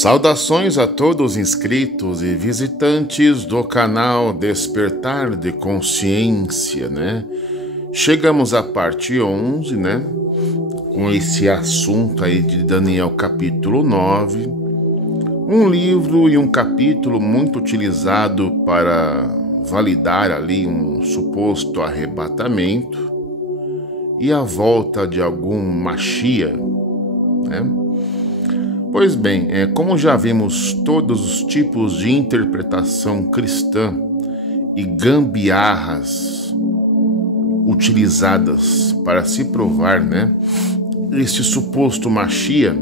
Saudações a todos inscritos e visitantes do canal Despertar de Consciência, né? Chegamos à parte 11, né? Com esse assunto aí de Daniel capítulo 9. Um livro e um capítulo muito utilizado para validar ali um suposto arrebatamento e a volta de algum Machia, né? Pois bem, como já vimos todos os tipos de interpretação cristã e gambiarras utilizadas para se provar, né, esse suposto Machia,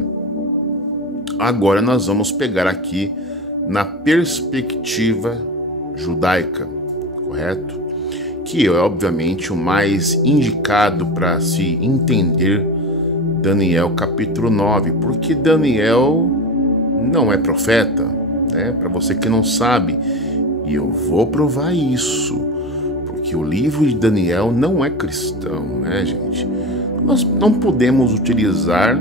agora nós vamos pegar aqui na perspectiva judaica, correto? Que é obviamente o mais indicado para se entender Daniel capítulo 9, porque Daniel não é profeta, né? Para você que não sabe, e eu vou provar isso, porque o livro de Daniel não é cristão, né, gente? Nós não podemos utilizar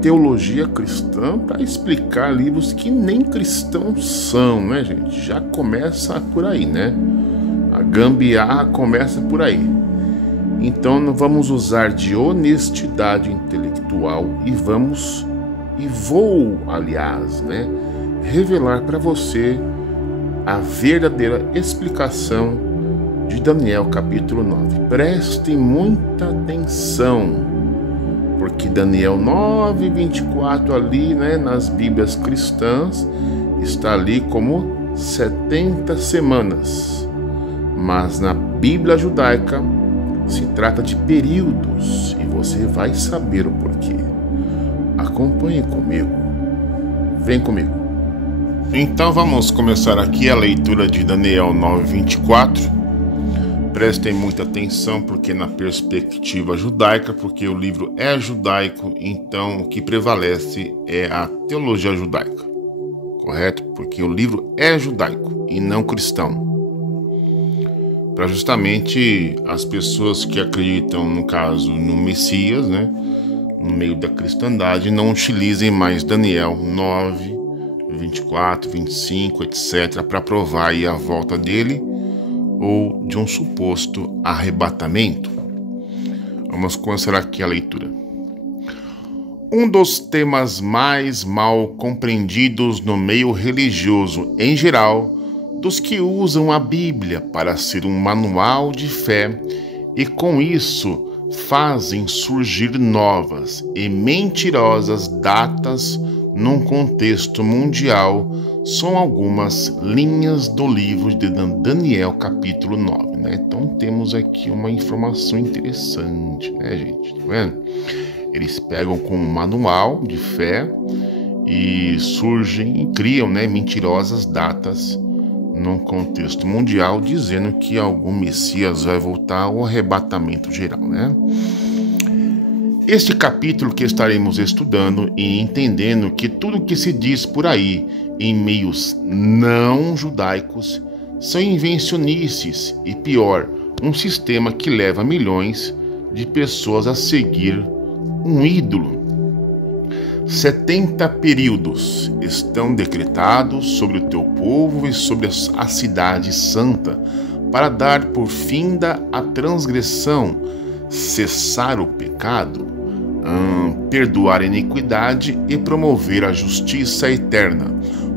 teologia cristã para explicar livros que nem cristãos são, né, gente? Já começa por aí, né? A gambiarra começa por aí. Então vamos usar de honestidade intelectual e vou, aliás, né, revelar para você a verdadeira explicação de Daniel capítulo 9. Prestem muita atenção, porque Daniel 9, 24 ali, né, nas Bíblias cristãs, está ali como 70 semanas, mas na Bíblia judaica se trata de períodos e você vai saber o porquê. Acompanhe comigo. Vem comigo. Então vamos começar aqui a leitura de Daniel 9:24. Prestem muita atenção, porque na perspectiva judaica, porque o livro é judaico, então o que prevalece é a teologia judaica. Correto? Porque o livro é judaico e não cristão. Para justamente as pessoas que acreditam, no caso, no Messias, né, no meio da cristandade, não utilizem mais Daniel 9, 24, 25, etc., para provar aí a volta dele ou de um suposto arrebatamento. Vamos começar aqui a leitura. Um dos temas mais mal compreendidos no meio religioso em geral, dos que usam a Bíblia para ser um manual de fé e com isso fazem surgir novas e mentirosas datas num contexto mundial, são algumas linhas do livro de Daniel capítulo 9, né? Então temos aqui uma informação interessante, né, gente? Tá vendo? Eles pegam como um manual de fé e surgem e criam, né, mentirosas datas num contexto mundial, dizendo que algum Messias vai voltar ao arrebatamento geral, né? Este capítulo que estaremos estudando e entendendo que tudo que se diz por aí em meios não judaicos são invencionices e, pior, um sistema que leva milhões de pessoas a seguir um ídolo. 70 períodos estão decretados sobre o teu povo e sobre a cidade santa, para dar por finda a transgressão, cessar o pecado, perdoar a iniquidade e promover a justiça eterna,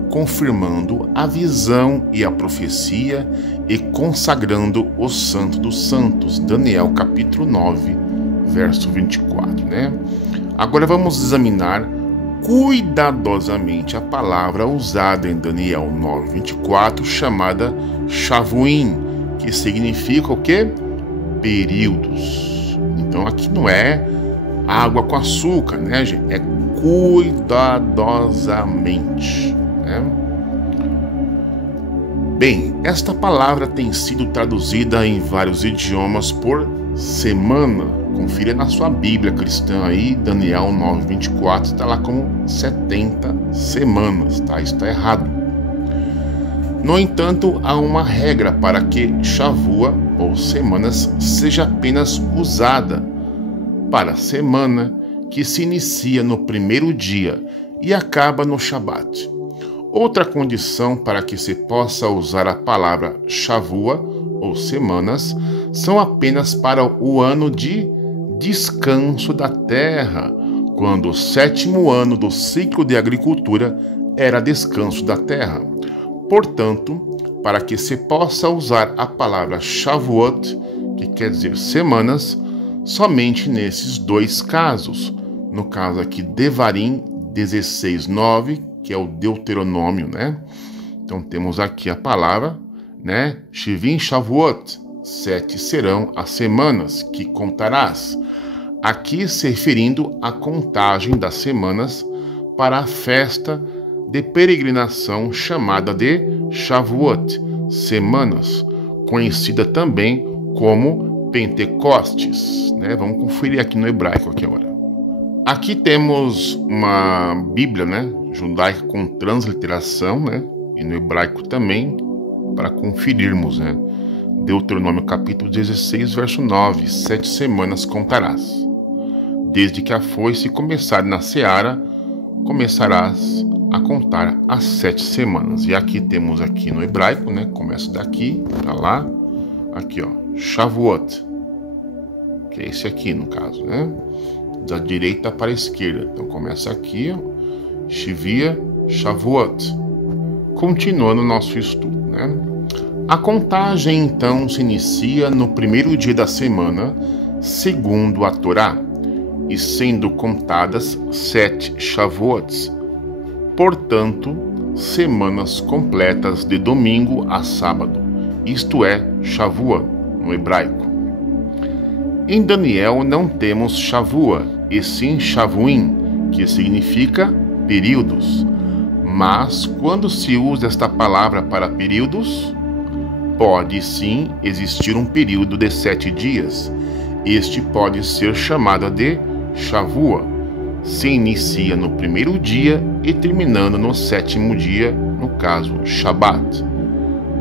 confirmando a visão e a profecia e consagrando o Santo dos Santos. Daniel capítulo 9, verso 24, né? Agora vamos examinar cuidadosamente a palavra usada em Daniel 9:24, chamada Shavuim, que significa o quê? Períodos. Então aqui não é água com açúcar, né, gente? É cuidadosamente, né? Bem, esta palavra tem sido traduzida em vários idiomas por semana. Confira na sua Bíblia cristã aí, Daniel 9:24, está lá como 70 semanas, tá? Isso está errado. No entanto, há uma regra para que Shavua, ou semanas, seja apenas usada para a semana que se inicia no primeiro dia e acaba no Shabat. Outra condição para que se possa usar a palavra Shavua, ou semanas, são apenas para o ano de descanso da terra, quando o 7º ano do ciclo de agricultura era descanso da terra. Portanto, para que se possa usar a palavra Shavuot, que quer dizer semanas, somente nesses dois casos. No caso aqui, Devarim 16:9, que é o Deuteronômio, né? Então temos aqui a palavra, né? Shivim Shavuot, 7 serão as semanas que contarás. Aqui se referindo à contagem das semanas para a festa de peregrinação chamada de Shavuot, semanas, conhecida também como Pentecostes, né? Vamos conferir aqui no hebraico aqui agora. Aqui temos uma Bíblia, né, judaica com transliteração, né, e no hebraico também, para conferirmos, né? Deuteronômio capítulo 16, verso 9, 7 semanas contarás. Desde que a foice começar na seara, começarás a contar as 7 semanas. E aqui temos aqui no hebraico, né? Começa daqui para lá, aqui ó, Shavuot, que é esse aqui no caso, né? Da direita para a esquerda. Então começa aqui, ó, Shivia, Shavuot. Continuando o nosso estudo, né? A contagem então se inicia no primeiro dia da semana, segundo a Torá, e sendo contadas 7 Shavuots, portanto, semanas completas de domingo a sábado, isto é, Shavua, no hebraico. Em Daniel não temos Shavua, e sim Shavuim, que significa períodos. Mas, quando se usa esta palavra para períodos, pode sim existir um período de 7 dias. Este pode ser chamado de Shavua. Se inicia no primeiro dia e terminando no 7º dia, no caso, Shabat.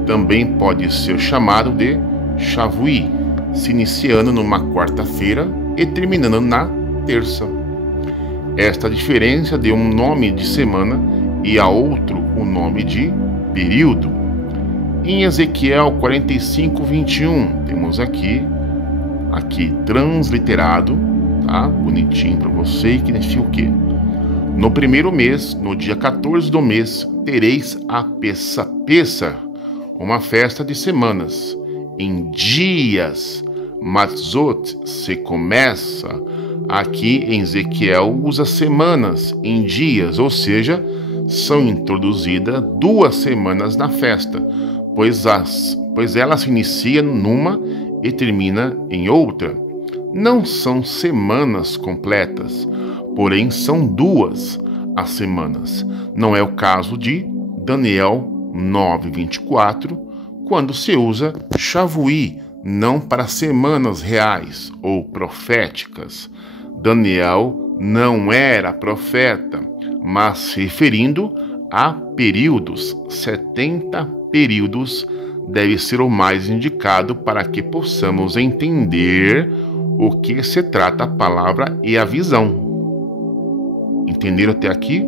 Também pode ser chamado de Shavui, se iniciando numa quarta-feira e terminando na terça. Esta diferença de um nome de semana e a outro o nome de período. Em Ezequiel 45:21, temos aqui transliterado, tá? Bonitinho para você, que significa o quê? No primeiro mês, no dia 14 do mês, tereis a Pessah, uma festa de semanas. Em dias, Matzot, se começa. Aqui em Ezequiel usa semanas em dias, ou seja, são introduzidas 2 semanas na festa, pois ela se inicia numa e termina em outra. Não são semanas completas, porém são 2 as semanas. Não é o caso de Daniel 9:24, quando se usa Shavuí, não para semanas reais ou proféticas. Daniel não era profeta, mas se referindo a períodos. 70 períodos deve ser o mais indicado para que possamos entender o que se trata a palavra e a visão. Entenderam até aqui?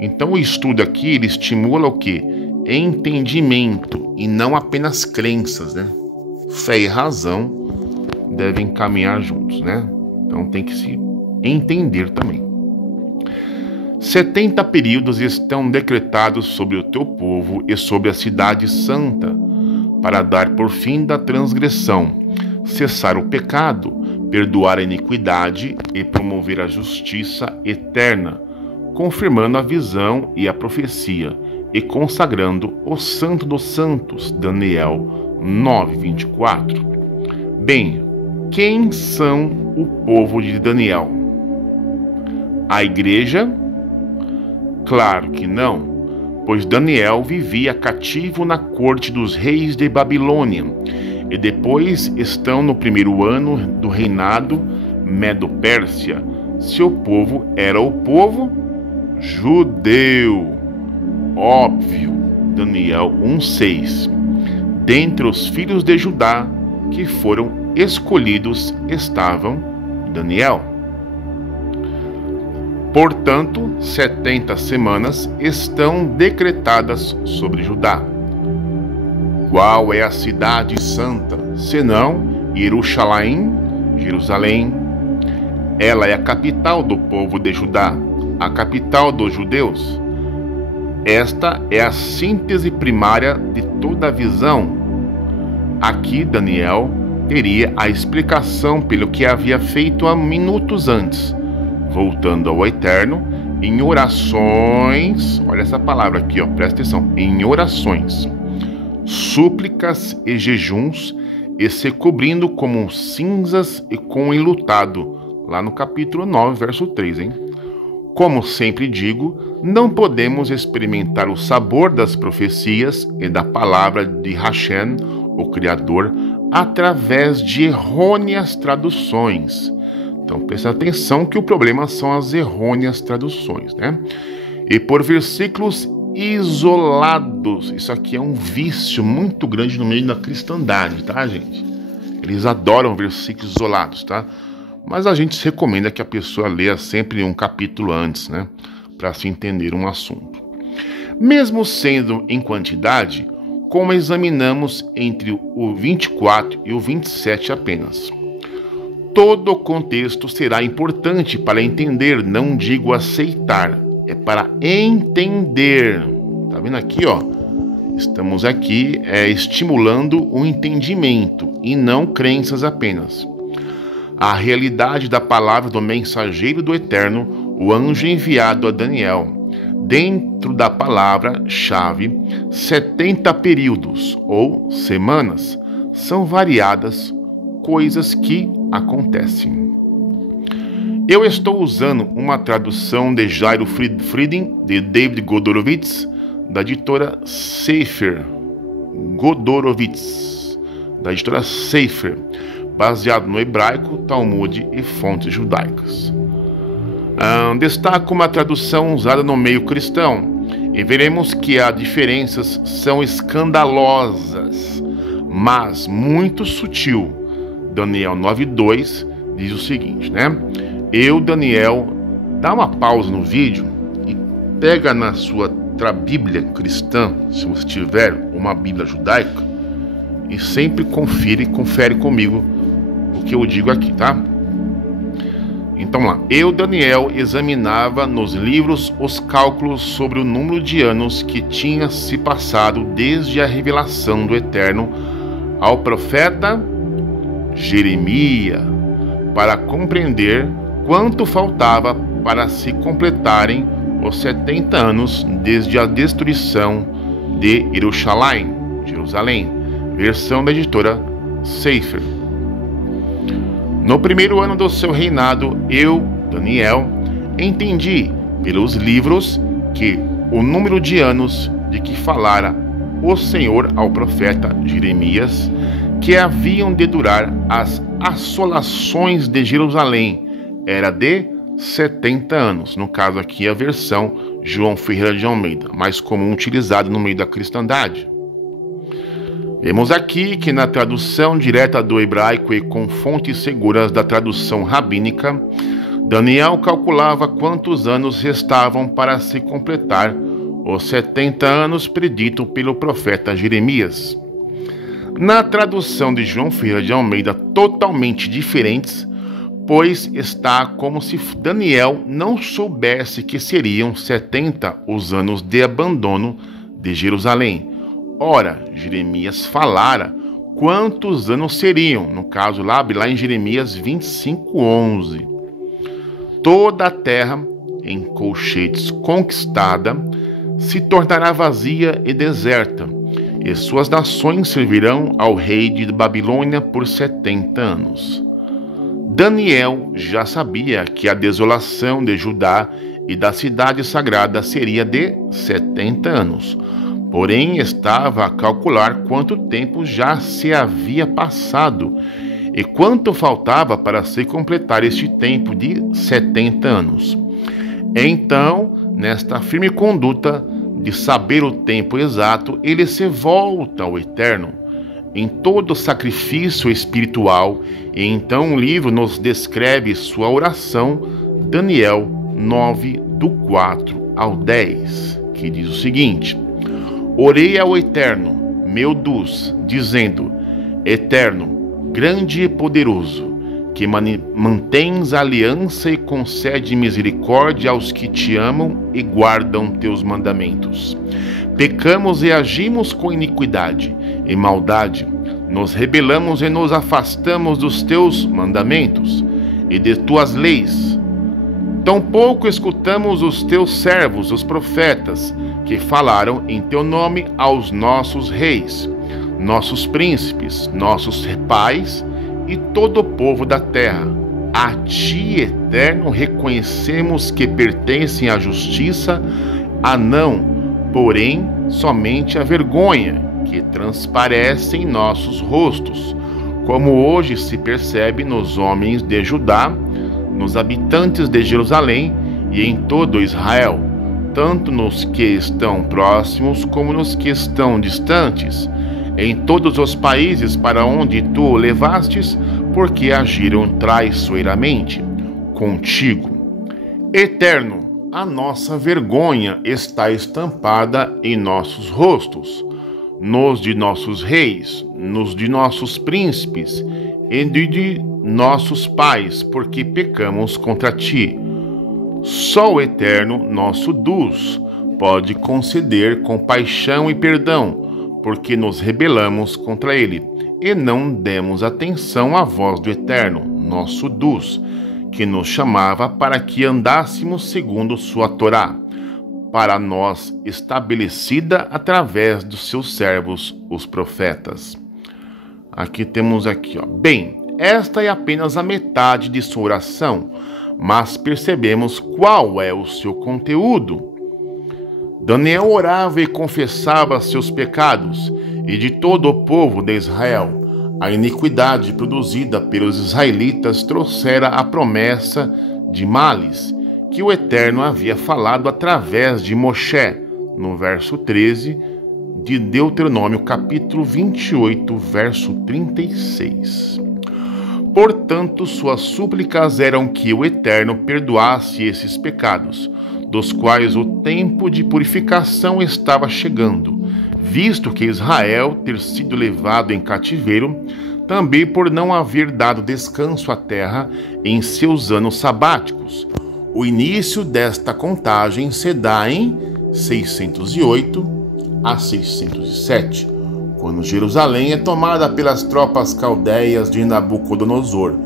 Então o estudo aqui ele estimula o quê? Entendimento e não apenas crenças, né? Fé e razão devem caminhar juntos, né? Então tem que se entender também. 70 períodos estão decretados sobre o teu povo e sobre a cidade santa, para dar por fim da transgressão, cessar o pecado, perdoar a iniquidade e promover a justiça eterna, confirmando a visão e a profecia e consagrando o Santo dos Santos. Daniel 9:24. Bem, quem são o povo de Daniel? A igreja? Claro que não, pois Daniel vivia cativo na corte dos reis de Babilônia, e depois estão no primeiro ano do reinado Medo-Pérsia. Seu povo era o povo judeu. Óbvio, Daniel 1:6. Dentre os filhos de Judá que foram escolhidos estavam Daniel. Portanto, 70 semanas estão decretadas sobre Judá. Qual é a cidade santa, senão Jerusalém? Ela é a capital do povo de Judá, a capital dos judeus. Esta é a síntese primária de toda a visão. Aqui Daniel teria a explicação pelo que havia feito há minutos antes, voltando ao Eterno em orações, olha essa palavra aqui, presta atenção, em orações, súplicas e jejuns, e se cobrindo como cinzas e com enlutado, lá no capítulo 9, verso 3, Como sempre digo, não podemos experimentar o sabor das profecias e da palavra de Hashem, o Criador, através de errôneas traduções. Então, presta atenção que o problema são as errôneas traduções, E por versículos isolados. Isso aqui é um vício muito grande no meio da cristandade, tá, gente? Eles adoram versículos isolados, tá? Mas a gente recomenda que a pessoa leia sempre um capítulo antes, para se entender um assunto. Mesmo sendo em quantidade, como examinamos entre o 24 e o 27 apenas. Todo o contexto será importante para entender, não digo aceitar, é para entender. Tá vendo aqui, Estamos aqui estimulando o entendimento e não crenças apenas. A realidade da palavra do mensageiro do Eterno, o anjo enviado a Daniel. Dentro da palavra-chave, 70 períodos ou semanas são variadas coisas que acontecem. Eu estou usando uma tradução de Jairo Friedin, de David Godorovitz, da editora Sefer. Baseado no hebraico, Talmud e fontes judaicas. Destaco uma tradução usada no meio cristão, e veremos que as diferenças são escandalosas, mas muito sutil. Daniel 9:2 diz o seguinte, Eu, Daniel, dá uma pausa no vídeo e pega na sua Bíblia cristã, se você tiver uma Bíblia judaica, e sempre confere comigo o que eu digo aqui, tá? Então lá, eu, Daniel, examinava nos livros os cálculos sobre o número de anos que tinha se passado desde a revelação do Eterno ao profeta Jeremias, para compreender quanto faltava para se completarem os 70 anos desde a destruição de Jerusalém, versão da editora Sefer. No primeiro ano do seu reinado, eu, Daniel, entendi pelos livros que o número de anos de que falara o Senhor ao profeta Jeremias, que haviam de durar as assolações de Jerusalém, era de 70 anos. No caso aqui, a versão João Ferreira de Almeida, mais comum utilizada no meio da cristandade. Vemos aqui que na tradução direta do hebraico e com fontes seguras da tradução rabínica, Daniel calculava quantos anos restavam para se completar os 70 anos predito pelo profeta Jeremias. Na tradução de João Ferreira de Almeida, totalmente diferentes, pois está como se Daniel não soubesse que seriam 70 os anos de abandono de Jerusalém. Ora, Jeremias falara quantos anos seriam, no caso lá em Jeremias 25:11. Toda a terra, em colchetes conquistada, se tornará vazia e deserta, e suas nações servirão ao rei de Babilônia por 70 anos. Daniel já sabia que a desolação de Judá e da cidade sagrada seria de 70 anos, porém estava a calcular quanto tempo já se havia passado e quanto faltava para se completar este tempo de 70 anos. Então, nesta firme conduta de saber o tempo exato, ele se volta ao Eterno em todo sacrifício espiritual, e então o livro nos descreve sua oração, Daniel 9, do 4 ao 10, que diz o seguinte: Orei ao Eterno, meu Deus, dizendo: Eterno, grande e poderoso, que mantens a aliança e concede misericórdia aos que te amam e guardam teus mandamentos. Pecamos e agimos com iniquidade e maldade, nos rebelamos e nos afastamos dos teus mandamentos e de tuas leis. Tampouco escutamos os teus servos, os profetas, que falaram em teu nome aos nossos reis, nossos príncipes, nossos pais e todo o povo da terra. A ti, Eterno, reconhecemos que pertencem à justiça, a não, porém, somente a vergonha, que transparece em nossos rostos, como hoje se percebe nos homens de Judá, nos habitantes de Jerusalém e em todo Israel, tanto nos que estão próximos como nos que estão distantes, em todos os países para onde tu o levastes, porque agiram traiçoeiramente contigo. Eterno, a nossa vergonha está estampada em nossos rostos, nos de nossos reis, nos de nossos príncipes e de nossos pais, porque pecamos contra ti. Só o Eterno, nosso Deus, pode conceder compaixão e perdão, porque nos rebelamos contra ele, e não demos atenção à voz do Eterno, nosso Deus, que nos chamava para que andássemos segundo sua Torá, para nós estabelecida através dos seus servos, os profetas. Aqui temos Bem, esta é apenas a metade de sua oração, mas percebemos qual é o seu conteúdo. Daniel orava e confessava seus pecados, e de todo o povo de Israel. A iniquidade produzida pelos israelitas trouxera a promessa de males, que o Eterno havia falado através de Moshe, no verso 13 de Deuteronômio, capítulo 28, verso 36. Portanto, suas súplicas eram que o Eterno perdoasse esses pecados, dos quais o tempo de purificação estava chegando, visto que Israel ter sido levado em cativeiro, também por não haver dado descanso à terra em seus anos sabáticos. O início desta contagem se dá em 608 a 607, quando Jerusalém é tomada pelas tropas caldeias de Nabucodonosor,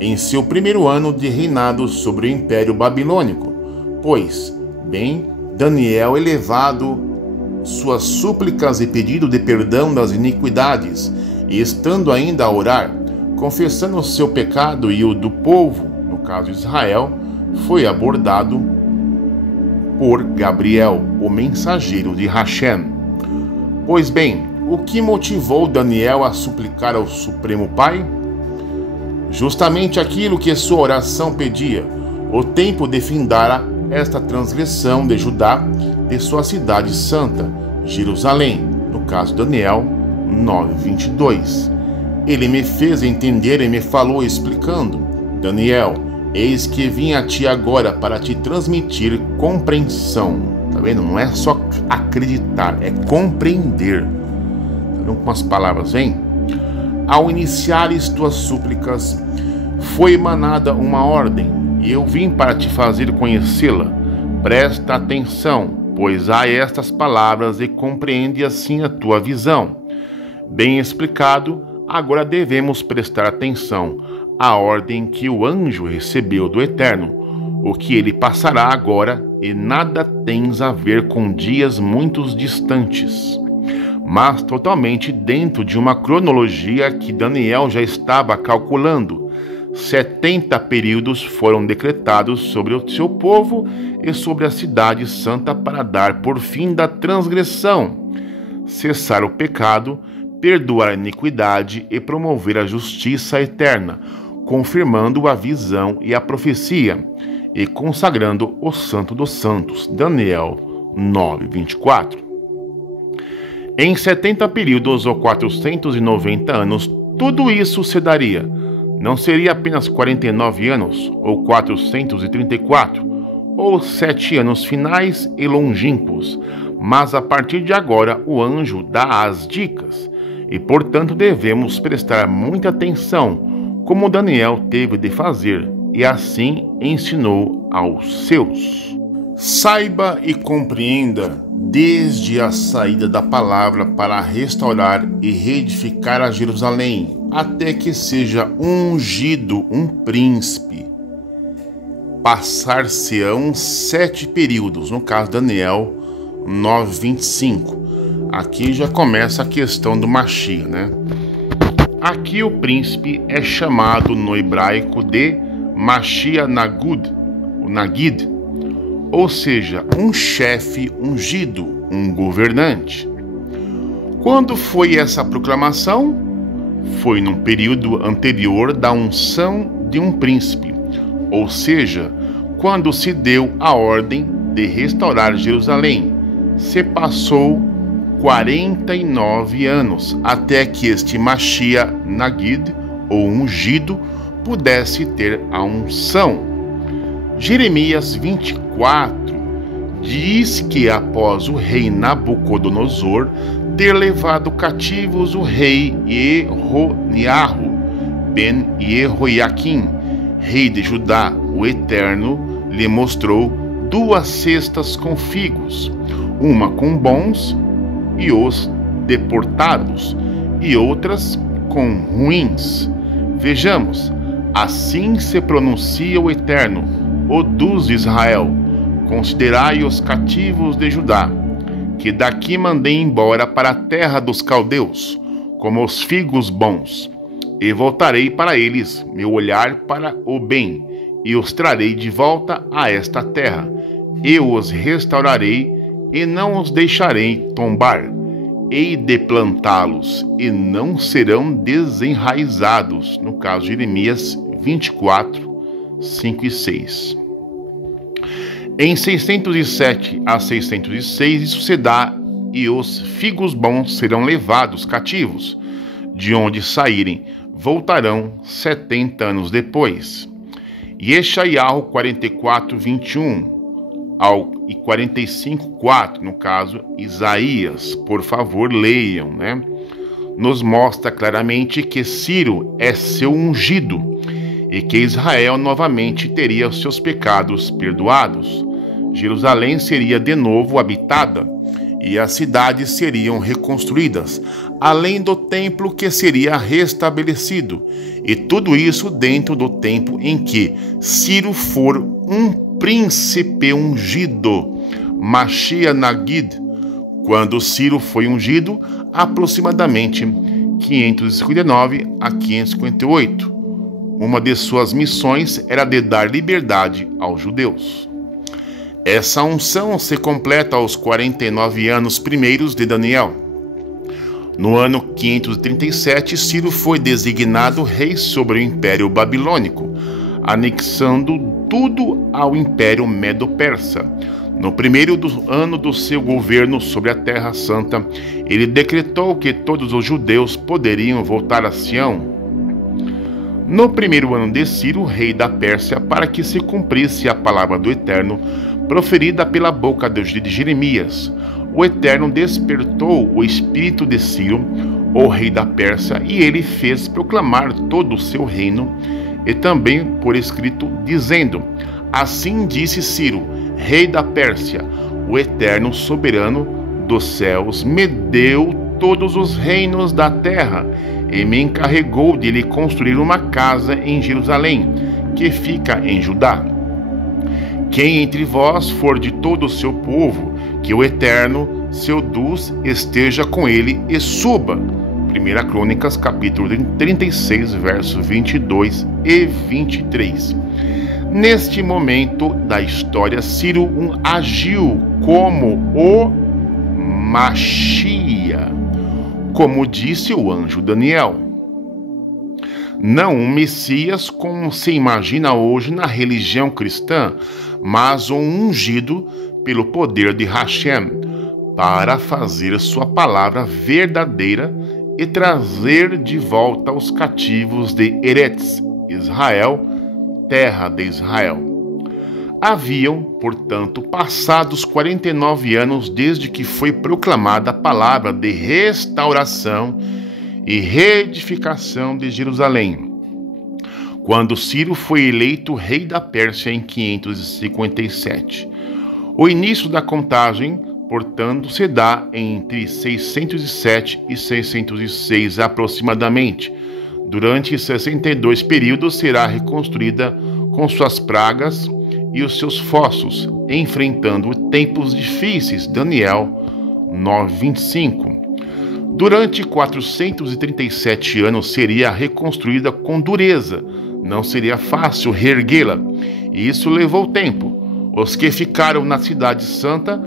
em seu primeiro ano de reinado sobre o Império Babilônico. Pois, bem, Daniel elevado suas súplicas e pedido de perdão das iniquidades, e estando ainda a orar, confessando o seu pecado e o do povo, no caso Israel, foi abordado por Gabriel, o mensageiro de Hashem. Pois bem, o que motivou Daniel a suplicar ao Supremo Pai? Justamente aquilo que sua oração pedia: o tempo de findar esta transgressão de Judá, de sua cidade santa, Jerusalém, no caso Daniel 9:22. Ele me fez entender e me falou explicando: Daniel, eis que vim a ti agora para te transmitir compreensão. Tá vendo? Não é só acreditar, é compreender. Tá vendo como as palavras vêm? Ao iniciares tuas súplicas, foi emanada uma ordem, e eu vim para te fazer conhecê-la. Presta atenção, pois há estas palavras, e compreende assim a tua visão. Bem explicado, agora devemos prestar atenção à ordem que o anjo recebeu do Eterno, o que ele passará agora, e nada tens a ver com dias muito distantes, mas totalmente dentro de uma cronologia que Daniel já estava calculando. 70 períodos foram decretados sobre o seu povo e sobre a cidade santa para dar por fim da transgressão, cessar o pecado, perdoar a iniquidade e promover a justiça eterna, confirmando a visão e a profecia e consagrando o Santo dos Santos. Daniel 9:24. Em 70 períodos ou 490 anos, tudo isso se daria. Não seria apenas 49 anos, ou 434, ou 7 anos finais e longínquos, mas a partir de agora o anjo dá as dicas, e portanto devemos prestar muita atenção, como Daniel teve de fazer, e assim ensinou aos seus. Saiba e compreenda, desde a saída da palavra para restaurar e reedificar a Jerusalém, até que seja ungido um príncipe. Passar-se-ão 7 períodos, no caso Daniel 9:25. Aqui já começa a questão do Mashiach, né? Aqui o príncipe é chamado no hebraico de Mashiach Nagud, o Nagid, ou seja, um chefe ungido, um governante. Quando foi essa proclamação? Foi num período anterior da unção de um príncipe, ou seja, quando se deu a ordem de restaurar Jerusalém. Se passou 49 anos até que este Mashiach Nagid, ou ungido, pudesse ter a unção. Jeremias 24 diz que após o rei Nabucodonosor ter levado cativos o rei Jehoniahu ben Jehoiaquim, rei de Judá, o Eterno lhe mostrou 2 cestas com figos, uma com bons e os deportados, e outras com ruins. Vejamos, assim se pronuncia o Eterno, o Deus de Israel: considerai os cativos de Judá, que daqui mandei embora para a terra dos caldeus, como os figos bons, e voltarei para eles meu olhar para o bem, e os trarei de volta a esta terra. Eu os restaurarei e não os deixarei tombar. Hei de plantá-los e não serão desenraizados. No caso de Jeremias 24, 5 e 6. Em 607 a 606 isso se dá, e os figos bons serão levados cativos. De onde saírem, voltarão 70 anos depois. Yeshaiahu 44, 21 e 45, 4, no caso Isaías, por favor leiam, né? Nos mostra claramente que Ciro é seu ungido e que Israel novamente teria os seus pecados perdoados. Jerusalém seria de novo habitada e as cidades seriam reconstruídas, além do templo que seria restabelecido, e tudo isso dentro do tempo em que Ciro for um príncipe ungido, Mashiach Nagid. Quando Ciro foi ungido, aproximadamente 559 a 558. Uma de suas missões era de dar liberdade aos judeus. Essa unção se completa aos 49 anos primeiros de Daniel. No ano 537, Ciro foi designado rei sobre o Império Babilônico, anexando tudo ao Império Medo-Persa. No primeiro ano do seu governo sobre a Terra Santa, ele decretou que todos os judeus poderiam voltar a Sião. No primeiro ano de Ciro, rei da Pérsia, para que se cumprisse a palavra do Eterno, proferida pela boca de Jeremias, o Eterno despertou o espírito de Ciro, o rei da Pérsia, e ele fez proclamar todo o seu reino, e também por escrito, dizendo: assim disse Ciro, rei da Pérsia, o Eterno soberano dos céus me deu todos os reinos da terra, e me encarregou de lhe construir uma casa em Jerusalém, que fica em Judá. Quem entre vós for de todo o seu povo, que o Eterno, seu Deus, esteja com ele e suba. 1 Crônicas, capítulo 36, versos 22 e 23. Neste momento da história, Ciro agiu como o Mashiach, como disse o anjo Daniel. Não um Messias como se imagina hoje na religião cristã, mas um ungido pelo poder de Hashem, para fazer sua palavra verdadeira e trazer de volta os cativos de Eretz, Israel, terra de Israel. Haviam, portanto, passados 49 anos desde que foi proclamada a palavra de restauração e reedificação de Jerusalém, quando Ciro foi eleito rei da Pérsia em 557. O início da contagem, portanto, se dá entre 607 e 606 aproximadamente. Durante 62 períodos será reconstruída com suas pragas e os seus fossos, enfrentando tempos difíceis. Daniel 9:25. Durante 437 anos seria reconstruída com dureza. Não seria fácil reerguê-la, e isso levou tempo. Os que ficaram na cidade santa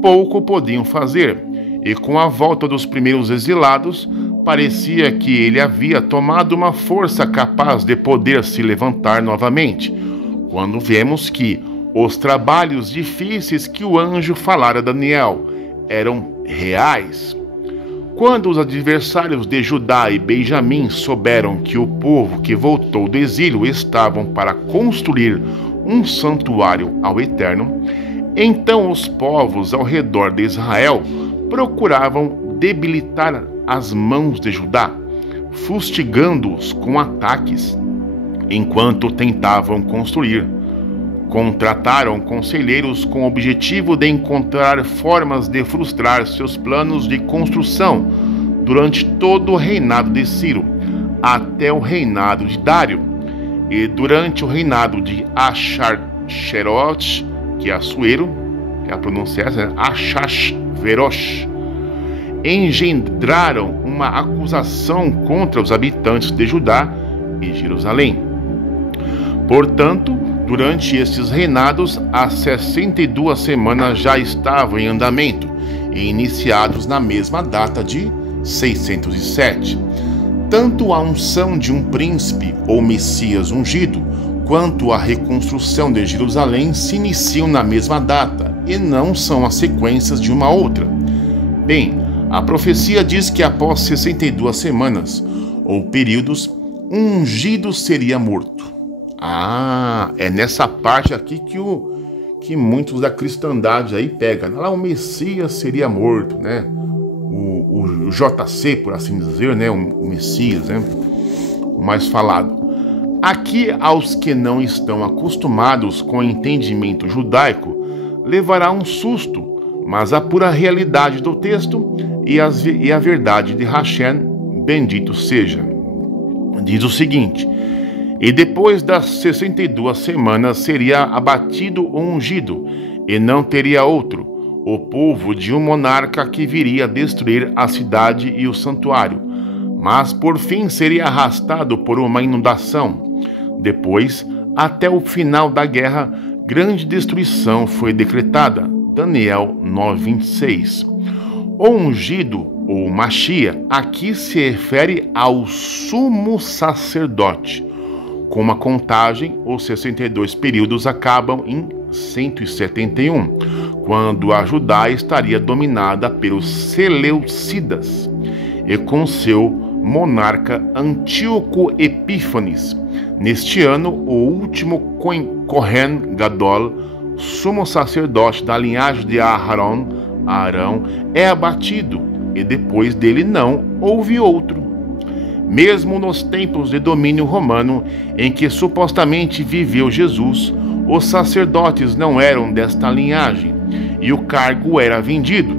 pouco podiam fazer, e com a volta dos primeiros exilados, parecia que ele havia tomado uma força capaz de poder se levantar novamente, quando vemos que os trabalhos difíceis que o anjo falara a Daniel eram reais. Quando os adversários de Judá e Benjamim souberam que o povo que voltou do exílio estavam para construir um santuário ao Eterno, então os povos ao redor de Israel procuravam debilitar as mãos de Judá, fustigando-os com ataques, enquanto tentavam construir. Contrataram conselheiros com o objetivo de encontrar formas de frustrar seus planos de construção durante todo o reinado de Ciro, até o reinado de Dário, e durante o reinado de Achashverosh, que é Assuero, é a pronúncia essa, né? Achashverosh, engendraram uma acusação contra os habitantes de Judá e Jerusalém. Portanto, durante estes reinados, as 62 semanas já estavam em andamento e iniciados na mesma data de 607. Tanto a unção de um príncipe ou Messias ungido, quanto a reconstrução de Jerusalém se iniciam na mesma data e não são as sequências de uma outra. Bem, a profecia diz que após 62 semanas ou períodos, um ungido seria morto. É nessa parte aqui que muitos da cristandade aí pegam. Lá o Messias seria morto, né? O JC, por assim dizer, né? O Messias, né? O mais falado. Aqui, aos que não estão acostumados com o entendimento judaico, levará um susto, mas a pura realidade do texto e a verdade de Hashem, bendito seja. Diz o seguinte: e depois das 62 semanas seria abatido o ungido, e não teria outro, o povo de um monarca que viria destruir a cidade e o santuário, mas por fim seria arrastado por uma inundação. Depois, até o final da guerra, grande destruição foi decretada. Daniel 9:26. O ungido, ou Machia, aqui se refere ao sumo sacerdote. Com uma contagem, os 62 períodos acabam em 171, quando a Judá estaria dominada pelos Seleucidas, e com seu monarca Antíoco Epífanes. Neste ano, o último Kohen Gadol, sumo sacerdote da linhagem de Arão, é abatido, e depois dele não houve outro. Mesmo nos tempos de domínio romano, em que supostamente viveu Jesus, os sacerdotes não eram desta linhagem, e o cargo era vendido,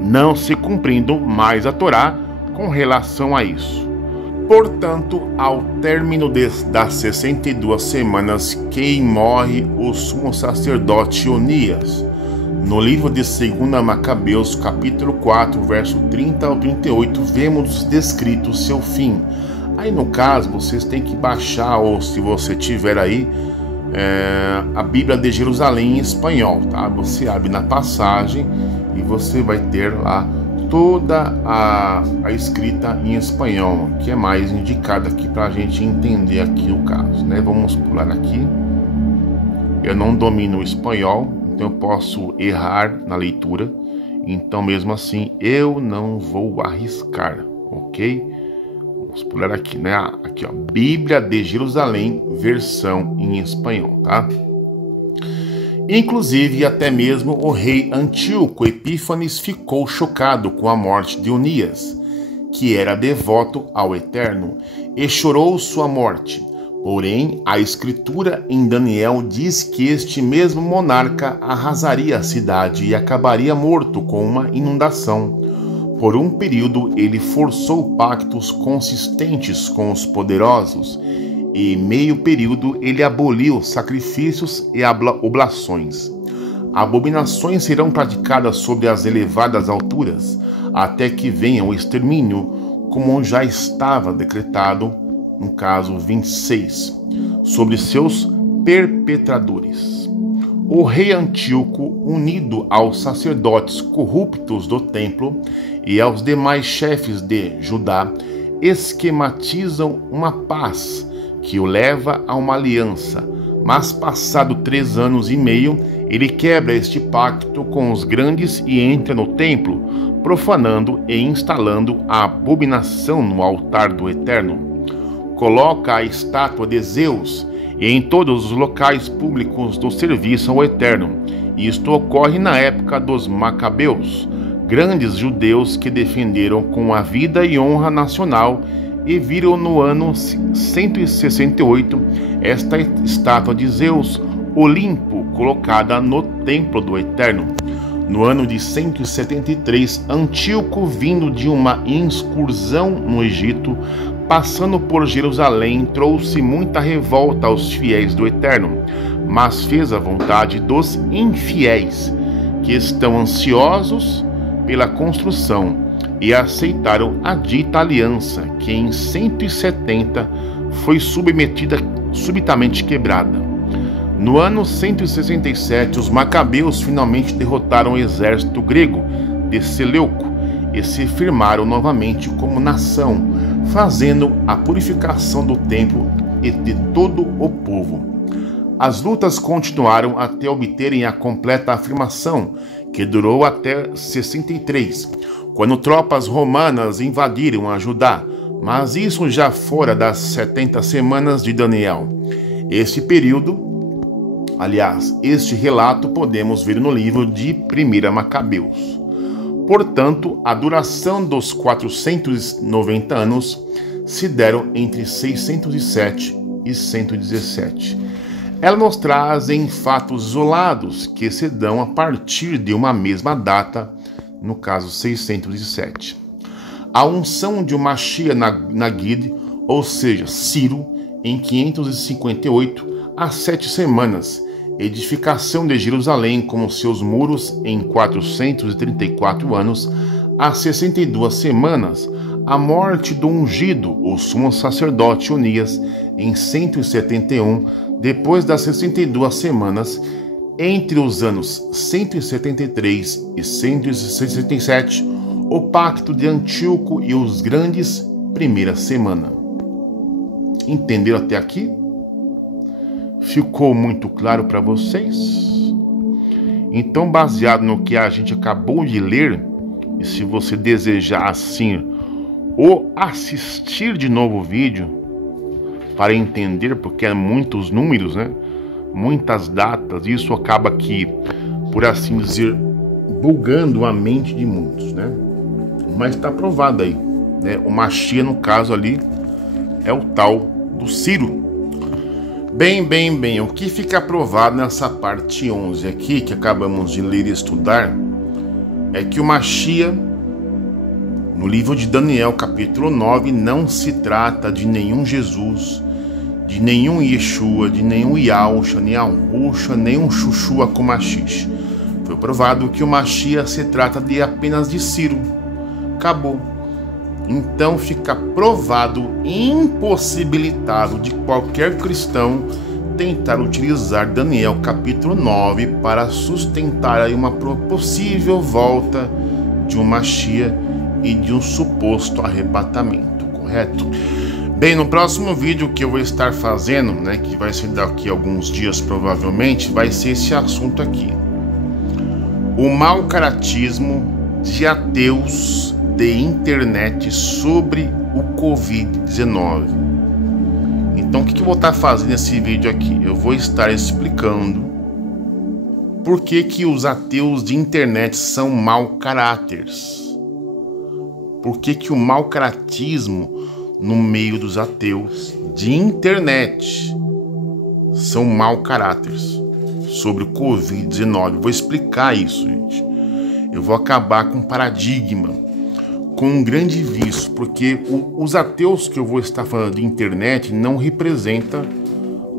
não se cumprindo mais a Torá com relação a isso. Portanto, ao término das 62 semanas, quem morre? O sumo sacerdote Onias. No livro de 2 Macabeus, capítulo 4, verso 30 ao 38, vemos descrito seu fim. Aí, no caso, vocês têm que baixar, ou se você tiver aí, a Bíblia de Jerusalém em espanhol, tá? Você abre na passagem e você vai ter lá toda a escrita em espanhol, que é mais indicada aqui para a gente entender aqui o caso, né? Vamos pular aqui. Eu não domino o espanhol, então eu posso errar na leitura, então mesmo assim eu não vou arriscar, ok? Vamos pular aqui, né? Aqui, ó, Bíblia de Jerusalém, versão em espanhol, tá? Inclusive, até mesmo o rei Antíoco Epífanes ficou chocado com a morte de Onias, que era devoto ao Eterno, e chorou sua morte. Porém, a escritura em Daniel diz que este mesmo monarca arrasaria a cidade e acabaria morto com uma inundação. Por um período, ele forçou pactos consistentes com os poderosos, e meio período ele aboliu sacrifícios e oblações. Abominações serão praticadas sobre as elevadas alturas, até que venha o extermínio, como já estava decretado, no caso 26, sobre seus perpetradores. O rei Antíoco, unido aos sacerdotes corruptos do templo e aos demais chefes de Judá, esquematizam uma paz que o leva a uma aliança, mas passado 3 anos e meio, ele quebra este pacto com os grandes e entra no templo, profanando e instalando a abominação no altar do Eterno. Coloca a estátua de Zeus e em todos os locais públicos do serviço ao Eterno. Isto ocorre na época dos Macabeus, grandes judeus que defenderam com a vida e honra nacional, e viram no ano 168 esta estátua de Zeus, Olimpo, colocada no templo do Eterno. No ano de 173, Antíoco, vindo de uma excursão no Egito, passando por Jerusalém, trouxe muita revolta aos fiéis do Eterno, mas fez a vontade dos infiéis, que estão ansiosos pela construção, e aceitaram a dita aliança, que em 170 foi subitamente quebrada. No ano 167, os Macabeus finalmente derrotaram o exército grego de Seleuco e se firmaram novamente como nação, fazendo a purificação do templo e de todo o povo. As lutas continuaram até obterem a completa afirmação, que durou até 63, quando tropas romanas invadiram a Judá, mas isso já fora das 70 semanas de Daniel. Este relato podemos ver no livro de 1 Macabeus. Portanto, a duração dos 490 anos se deram entre 607 e 117. Ela nos traz em fatos isolados que se dão a partir de uma mesma data, no caso 607. A unção de Machia Nagid, ou seja, Ciro, em 558, há 7 semanas, edificação de Jerusalém com seus muros em 434 anos, há 62 semanas, a morte do ungido, o sumo sacerdote Onias, em 171, depois das 62 semanas, entre os anos 173 e 167, o pacto de Antíoco e os grandes, primeira semana. Entenderam até aqui? Ficou muito claro para vocês? Então, baseado no que a gente acabou de ler, e se você desejar assim, ou assistir de novo o vídeo, para entender, porque é muitos números, né? Muitas datas, isso acaba aqui, por assim dizer, bugando a mente de muitos, né? Mas está provado aí, né? O Machia, no caso ali, é o tal do Ciro. Bem, o que fica provado nessa parte 11 aqui, que acabamos de ler e estudar, é que o Machia, no livro de Daniel, capítulo 9, não se trata de nenhum Jesus, de nenhum Yeshua, de nenhum Yahushua, nem Ahusha, nem um Chuchua com Machixe. Foi provado que o Machia se trata de apenas de Ciro. Acabou. Então fica provado, impossibilitado de qualquer cristão tentar utilizar Daniel capítulo 9 para sustentar aí uma possível volta de um Machia e de um suposto arrebatamento, correto? Bem, no próximo vídeo que eu vou estar fazendo, né, que vai ser daqui a alguns dias provavelmente, vai ser esse assunto aqui: o mau caratismo de ateus de internet sobre o Covid-19. Então, o que eu vou estar fazendo nesse vídeo aqui? Eu vou estar explicando Por que que os ateus de internet são mau caráteres? Por que que o mau caratismo no meio dos ateus de internet são mau caráteres sobre o Covid-19? Vou explicar isso, gente. Eu vou acabar com um paradigma, com um grande vício, porque os ateus que eu vou estar falando de internet não representam,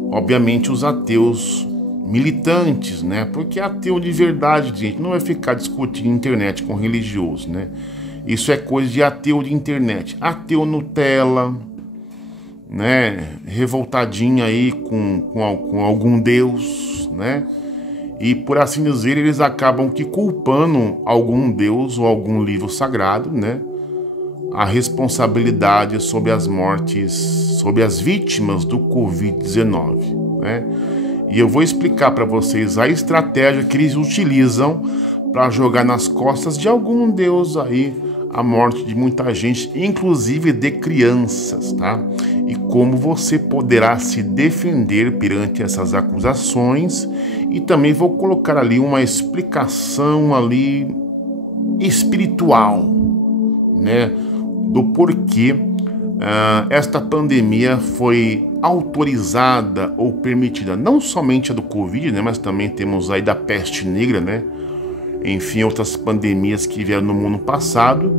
obviamente, os ateus militantes, né? Porque ateu de verdade, gente, não vai ficar discutindo internet com religioso, né? Isso é coisa de ateu de internet. Ateu Nutella, né? Revoltadinho aí com algum deus, né? E por assim dizer, eles acabam que culpando algum deus ou algum livro sagrado, né? A responsabilidade sobre as mortes, sobre as vítimas do Covid-19, né? E eu vou explicar para vocês a estratégia que eles utilizam para jogar nas costas de algum deus aí a morte de muita gente, inclusive de crianças, tá? E como você poderá se defender perante essas acusações. E também vou colocar ali uma explicação ali espiritual, né? Do porquê esta pandemia foi autorizada ou permitida, não somente a do Covid, né, mas também temos aí da peste negra, né, enfim, outras pandemias que vieram no mundo passado,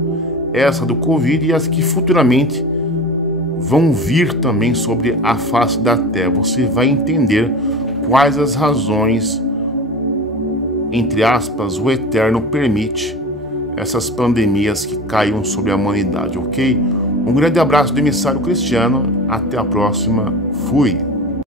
essa do Covid e as que futuramente vão vir também sobre a face da Terra. Você vai entender quais as razões, entre aspas, o Eterno permite essas pandemias que caiam sobre a humanidade, ok? Um grande abraço do emissário Cristiano, até a próxima, fui!